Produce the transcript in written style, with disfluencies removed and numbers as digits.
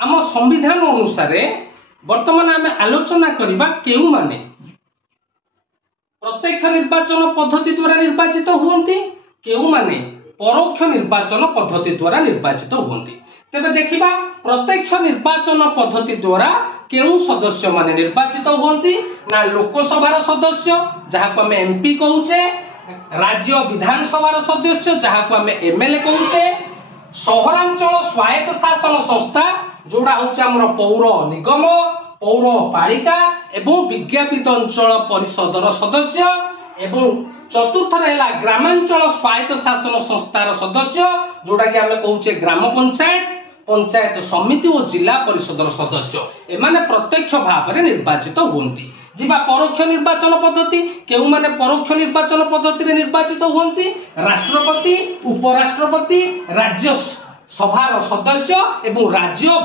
आम संविधान अनुसार वर्तमान आम आलोचना करबा केउ माने प्रत्यक्ष निर्वाचन पद्धति द्वारा निर्वाचित हुअन्ति केउ माने परोक्ष निर्वाचन पद्धति द्वारा निर्वाचित हुअन्ति। तेबे देखिबा प्रत्यक्ष निर्वाचन पद्धति द्वारा केउ सदस्य माने निर्वाचित हुअन्ति ना लोकसभा सदस्य जहाँ को आम एमपी कहूचे, राज्य विधानसभा सदस्य जहाँ को आम एमएलए कहूचे, सहरांचल स्वायत्त शासन संस्था जोड़ा होचे हमर पौर निगम, पौरपालिका एवं विज्ञापित अंचल परिषदर सदस्य एवं चतुर्थ रहा ग्रामांचल स्वायत्त शासन संस्थार सदस्य जोड़ा कि आम कहूचे ग्राम पंचायत, पंचायत समिति और जिला परिषदर सदस्य एमाने प्रत्यक्ष भाव में निर्वाचित हुअन्ति। जिबा परोक्ष निर्वाचन पद्धति केउ माने परोक्ष निर्वाचन पद्धति रे निर्वाचित हुअन्ति राष्ट्रपति, उपराष्ट्रपति, राज्य सभार सदस्य एवं राज्य